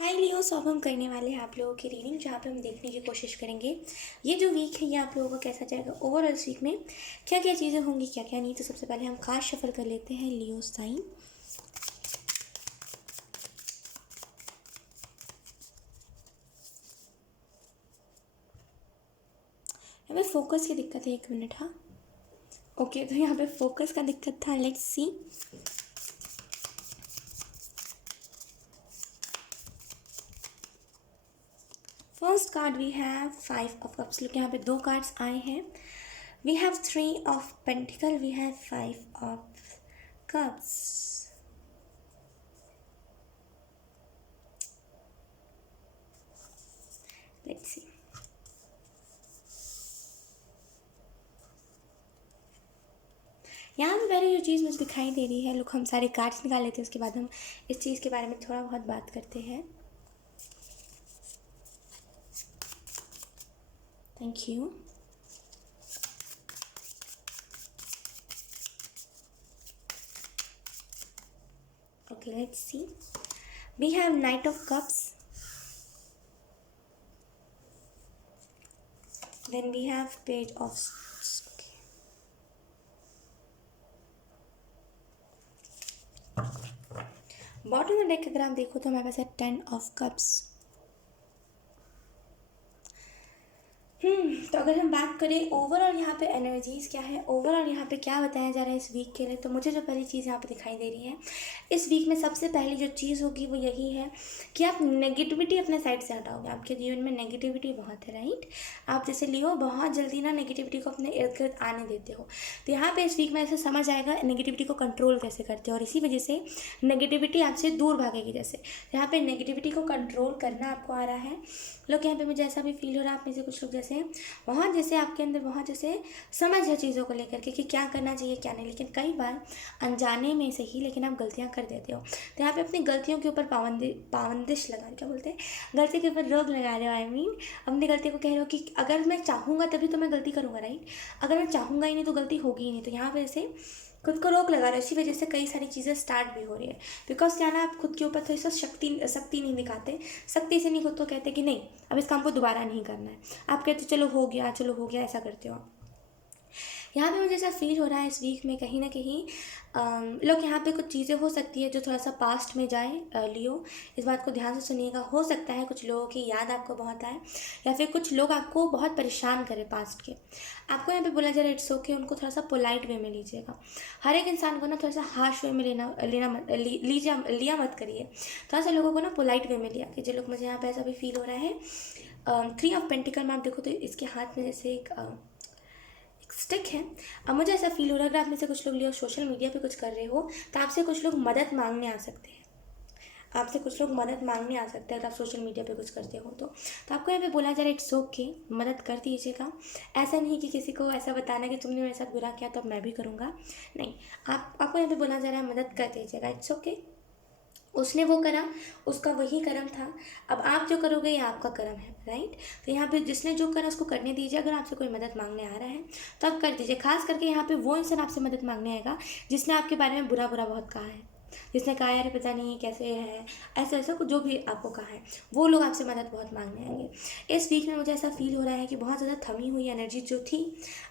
हाय लियो। सो अब हम करने वाले हैं आप लोगों की रीडिंग, जहाँ पे हम देखने की कोशिश करेंगे ये जो वीक है ये आप लोगों को कैसा जाएगा। ओवरऑल इस वीक में क्या क्या चीज़ें होंगी, क्या क्या नहीं। तो सबसे पहले हम कार्ड शफल कर लेते हैं लियो साइन। यहाँ पे फोकस की दिक्कत है, 1 मिनट। हाँ ओके, तो यहाँ पे फोकस का दिक्कत था। Let's see. First card we have 5 of cups. लोग यहाँ पे 2 कार्ड्स आए हैं। We have 3 of pentacle, we have 5 of cups. Let's see. यहाँ पे पहले जो चीज़ मुझे दिखाई दे रही है, लोग हम सारे कार्ड्स निकाल लेते हैं, उसके बाद हम इस चीज़ के बारे में थोड़ा बहुत बात करते हैं। Thank you. Okay let's see. We have knight of cups, then we have page of bottom में डेक अगर आप देखो तो हमारे पास है 10 ऑफ कप्स। तो अगर हम बात करें ओवरऑल यहाँ पे एनर्जीज क्या है, ओवरऑल यहाँ पे क्या बताया जा रहा है इस वीक के लिए, तो मुझे जो पहली चीज़ यहाँ पे दिखाई दे रही है इस वीक में, सबसे पहली जो चीज़ होगी वो यही है कि आप नेगेटिविटी अपने साइड से हटाओगे। आपके जीवन में नेगेटिविटी बहुत है, राइट। आप जैसे लियो बहुत जल्दी ना नेगेटिविटी को अपने इर्द गिर्द आने देते हो, तो यहाँ पे इस वीक में ऐसे समझ आएगा नेगेटिविटी को कंट्रोल कैसे करते हो, और इसी वजह से नेगेटिविटी आपसे दूर भागेगी। जैसे यहाँ पे नेगेटिविटी को कंट्रोल करना आपको आ रहा है। लोग यहाँ पे मुझे ऐसा भी फील हो रहा है, आप में से कुछ लोग जैसे बहुत जैसे आपके अंदर बहुत जैसे समझ है चीज़ों को लेकर के कि क्या करना चाहिए क्या नहीं, लेकिन कई बार अनजाने में से ही लेकिन आप गलतियाँ कर देते हो। तो यहाँ पे अपनी गलतियों के ऊपर पाबंदिश लगा, क्या बोलते हैं, गलती के ऊपर रोक लगा रहे हो। आई मीन अपनी गलती को कह रहे हो कि अगर मैं चाहूँगा तभी तो मैं गलती करूँगा, राइट। अगर मैं चाहूँगा ही नहीं तो गलती होगी ही नहीं। तो यहाँ पे ऐसे खुद को रोक लगा रहे हो, इसी वजह से कई सारी चीज़ें स्टार्ट भी हो रही है। बिकॉज क्या ना, आप खुद के ऊपर थोड़ी सा सख्ती नहीं दिखाते, सख्ती से नहीं खुद को कहते कि नहीं अब इस काम को दोबारा नहीं करना है। आप कहते चलो हो गया चलो हो गया, ऐसा करते हो आप। यहाँ पे मुझे ऐसा फील हो रहा है इस वीक में कहीं ना कहीं लोग यहाँ पे कुछ चीज़ें हो सकती है जो थोड़ा सा पास्ट में जाए। लियो इस बात को ध्यान से सुनिएगा। हो सकता है कुछ लोगों की याद आपको बहुत आए, या फिर कुछ लोग आपको बहुत परेशान करें पास्ट के। आपको यहाँ पे बोला जा रहा है इट्स ओके, उनको थोड़ा सा पोलाइट वे में लीजिएगा। हर एक इंसान को ना थोड़ा सा हार्श वे में लिया मत करिए। थोड़ा सा लोगों को ना पोलाइट वे में लिया कीजिए। लोग मुझे यहाँ पे ऐसा भी फील हो रहा है 3 ऑफ पेंटिकल में आप देखो तो इसके हाथ में जैसे एक स्टिक है। अब मुझे ऐसा फील हो रहा है अगर आप में से कुछ लोग लियो सोशल मीडिया पे कुछ कर रहे हो तो आपसे कुछ लोग मदद मांगने आ सकते हैं। आपसे कुछ लोग मदद मांगने आ सकते हैं अगर आप सोशल मीडिया पे कुछ करते हो तो आपको यहाँ पे बोला जा रहा है इट्स ओके, मदद कर दीजिएगा। ऐसा नहीं कि किसी को ऐसा बताना कि तुमने मेरे साथ बुरा किया तो अब मैं भी करूँगा, नहीं। आपको यहाँ पे बोला जा रहा है मदद कर दीजिएगा, इट्स ओके। उसने वो करा, उसका वही कर्म था, अब आप जो करोगे ये आपका कर्म है, राइट। तो यहाँ पे जिसने जो करा उसको करने दीजिए। अगर आपसे कोई मदद मांगने आ रहा है तो आप कर दीजिए। खास करके यहाँ पे वो इंसान आपसे मदद मांगने आएगा जिसने आपके बारे में बुरा बुरा बहुत कहा है, जिसने कहा यार पता नहीं कैसे है, ऐसा ऐसा कुछ जो भी आपको कहा है, वो लोग आपसे मदद बहुत मांगने आएंगे। इस वीक में मुझे ऐसा फील हो रहा है कि बहुत ज़्यादा थमी हुई एनर्जी जो थी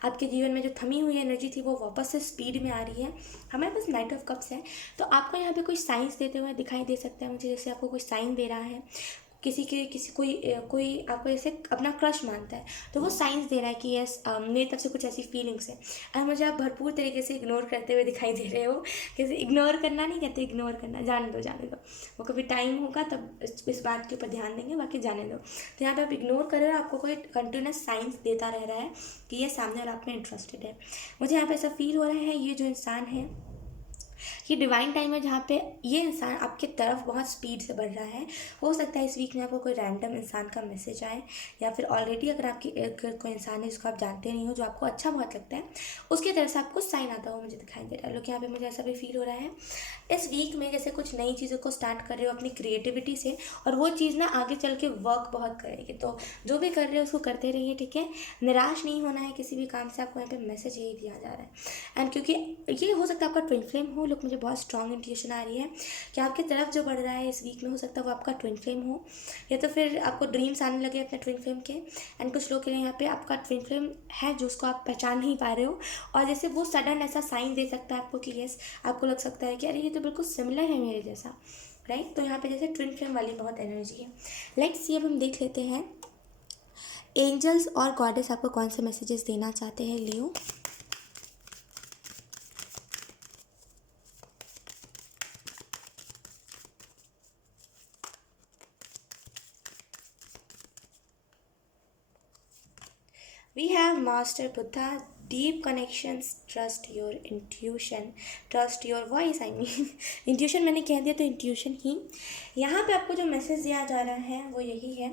आपके जीवन में, जो थमी हुई एनर्जी थी वो वापस से स्पीड में आ रही है। हमारे पास नाइट ऑफ कप्स है, तो आपको यहाँ पे कोई साइंस देते हुए दिखाई दे सकता है मुझे, जैसे आपको कोई साइन दे रहा है। किसी कोई आपको जैसे अपना क्रश मानता है तो वो साइंस दे रहा है कि यस मेरी तरफ से कुछ ऐसी फीलिंग्स है, और मुझे आप भरपूर तरीके से इग्नोर करते हुए दिखाई दे रहे हो। कैसे इग्नोर करना नहीं कहते, इग्नोर करना, जाने दो। वो कभी टाइम होगा तब इस बात के ऊपर ध्यान देंगे, बाकी जाने दो। तो यहाँ पे आप इग्नोर कर रहे हो, आपको कोई कंटिन्यूस साइंस देता रह रहा है कि ये सामने वाला आप में इंटरेस्टेड है। मुझे यहाँ पे ऐसा फील हो रहा है ये जो इंसान है ये डिवाइन टाइम है जहाँ पे ये इंसान आपके तरफ बहुत स्पीड से बढ़ रहा है। हो सकता है इस वीक में आपको कोई रैंडम इंसान का मैसेज आए, या फिर ऑलरेडी अगर आपके इर्द गिर्द कोई इंसान है जिसको आप जानते नहीं हो, जो आपको अच्छा बहुत लगता है, उसकी तरफ से आपको साइन आता हुआ मुझे दिखाई दे रहा है। लोग यहाँ पे मुझे ऐसा भी फील हो रहा है इस वीक में जैसे कुछ नई चीज़ों को स्टार्ट कर रहे हो अपनी क्रिएटिविटी से, और वो चीज़ ना आगे चल के वर्क बहुत करेगी। तो जो भी कर रहे हो उसको करते रहिए, ठीक है। निराश नहीं होना है किसी भी काम से, आपको यहाँ पे मैसेज यही दिया जा रहा है। एंड क्योंकि ये हो सकता है आपका ट्विन फ्लेम हो, लोग मुझे बहुत स्ट्रॉन्ग इंट्यूशन आ रही है कि आपकी तरफ जो बढ़ रहा है इस वीक में, हो सकता है वो आपका ट्विन फ्लेम हो, या तो फिर आपको ड्रीम्स आने लगे अपने ट्विन फ्लेम के। एंड कुछ लोग के लिए यहाँ पे आपका ट्विन फ्लेम है जो उसको आप पहचान नहीं पा रहे हो, और जैसे वो सडन ऐसा साइन दे सकता है आपको कि यस, आपको लग सकता है कि अरे ये तो बिल्कुल सिमिलर है मेरे जैसा, राइट। तो यहाँ पे जैसे ट्विन फ्लेम वाली बहुत एनर्जी है। लेट्स सी, अब हम देख लेते हैं एंजल्स और गॉडेस आपको कौन से मैसेजेस देना चाहते हैं लियो। We have Master Buddha, deep connections, trust your intuition, trust your voice, I mean intuition मैंने कह दिया तो intuition ही। यहाँ पे आपको जो मैसेज दिया जा रहा है वो यही है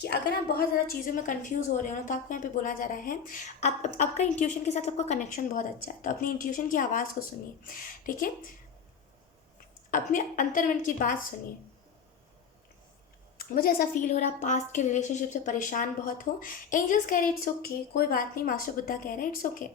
कि अगर आप बहुत ज़्यादा चीज़ों में कंफ्यूज हो रहे हो ना, तो आपको यहाँ पे बोला जा रहा है आपका इंट्यूशन के साथ आपका कनेक्शन बहुत अच्छा है, तो अपनी इंट्यूशन की आवाज़ को सुनिए, ठीक है, अपने अंतर्मन की बात सुनिए। मुझे ऐसा फील हो रहा है पास्ट के रिलेशनशिप से परेशान बहुत हो। एंजल्स कह रहे इट्स ओके, कोई बात नहीं। मास्टर बुद्धा कह रहे हैं इट्स ओके।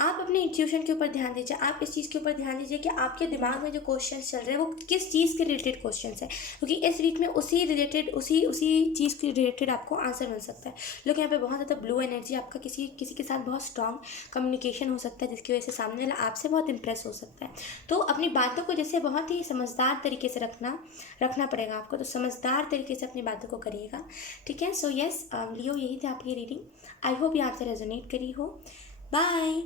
आप अपने इंट्यूशन के ऊपर ध्यान दीजिए, आप इस चीज़ के ऊपर ध्यान दीजिए कि आपके दिमाग में जो क्वेश्चंस चल रहे हैं वो किस चीज़ के रिलेटेड क्वेश्चंस है, क्योंकि इस वीक में उसी रिलेटेड उसी चीज़ के रिलेटेड आपको आंसर मिल सकता है। लोग यहाँ पे बहुत ज़्यादा ब्लू एनर्जी, आपका किसी के साथ बहुत स्ट्रॉन्ग कम्युनिकेशन हो सकता है, जिसकी वजह से सामने वाला आपसे बहुत इंप्रेस हो सकता है। तो अपनी बातों को जैसे बहुत ही समझदार तरीके से रखना पड़ेगा आपको, तो समझदार तरीके से अपनी बातों को करिएगा, ठीक है। सो यस लियो, यही थी आपकी रीडिंग। आई होप ये आपसे रेजोनेट करी हो। बाय।